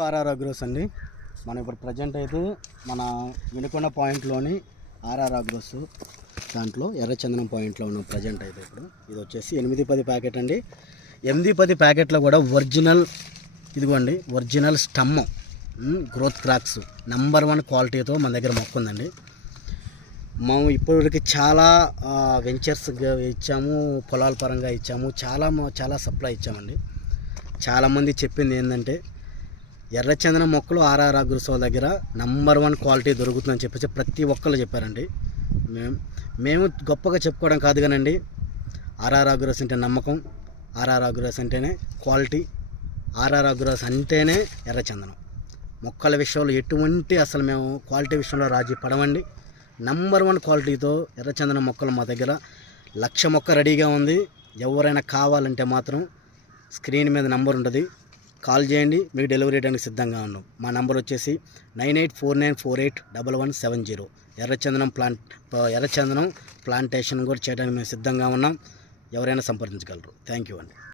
RR agros అండి. మనం ఇప్పుడు ప్రజెంట్ అయితే మన వినుకొండ పాయింట్లోని ఆర్ఆర్ అగ్రోస్ దాంట్లో ఎర్రచందనం పాయింట్లో ఉన్న ప్రజెంట్ అయితే ఇప్పుడు ఇది వచ్చేసి 8-10 ప్యాకెట్ అండి. 8-10 ప్యాకెట్లో కూడా ఒరిజినల్ ఇదిగోండి, ఒరిజినల్ స్టమ్ గ్రోత్ క్రాక్స్ నంబర్ 1 క్వాలిటీతో మన దగ్గర మొక్క ఉందండి. మేము ఇప్పటివరకు చాలా వెంచర్స్ ఇచ్చాము, పొలాల పరంగా ఇచ్చాము, చాలా సప్లై ఇచ్చామండి. చాలామంది చెప్పింది ఏంటంటే ఎర్రచందనం మొక్కలు ఆర్ఆర్ అగ్రోస్ దగ్గర నంబర్ 1 క్వాలిటీ దొరుకుతుందని చెప్పేసి ప్రతి ఒక్కళ్ళు చెప్పారండి. మేము గొప్పగా చెప్పుకోవడం కాదు కానండి, ఆర్ఆర్ అగ్రోస్ అంటే నమ్మకం, ఆర్ఆర్ అగ్రోస్ అంటేనే క్వాలిటీ, ఆర్ఆర్ అగ్రోస్ అంటేనే ఎర్రచందనం. మొక్కల విషయంలో ఎటువంటి అసలు మేము క్వాలిటీ విషయంలో రాజీ పడమండి. నంబర్ 1 క్వాలిటీతో ఎర్రచందనం మొక్కలు మా దగ్గర 1,00,000 మొక్క రెడీగా ఉంది. ఎవరైనా కావాలంటే మాత్రం స్క్రీన్ మీద నంబర్ ఉంటుంది, కాల్ చేయండి, మీకు డెలివరీ చేయడానికి సిద్ధంగా ఉన్నాం. మా నంబర్ వచ్చేసి 9849481170. ఎర్రచందనం ప్లాంటేషన్ కూడా చేయడానికి మేము సిద్ధంగా ఉన్నాం. ఎవరైనా సంప్రదించగలరు. థ్యాంక్ యూ అండి.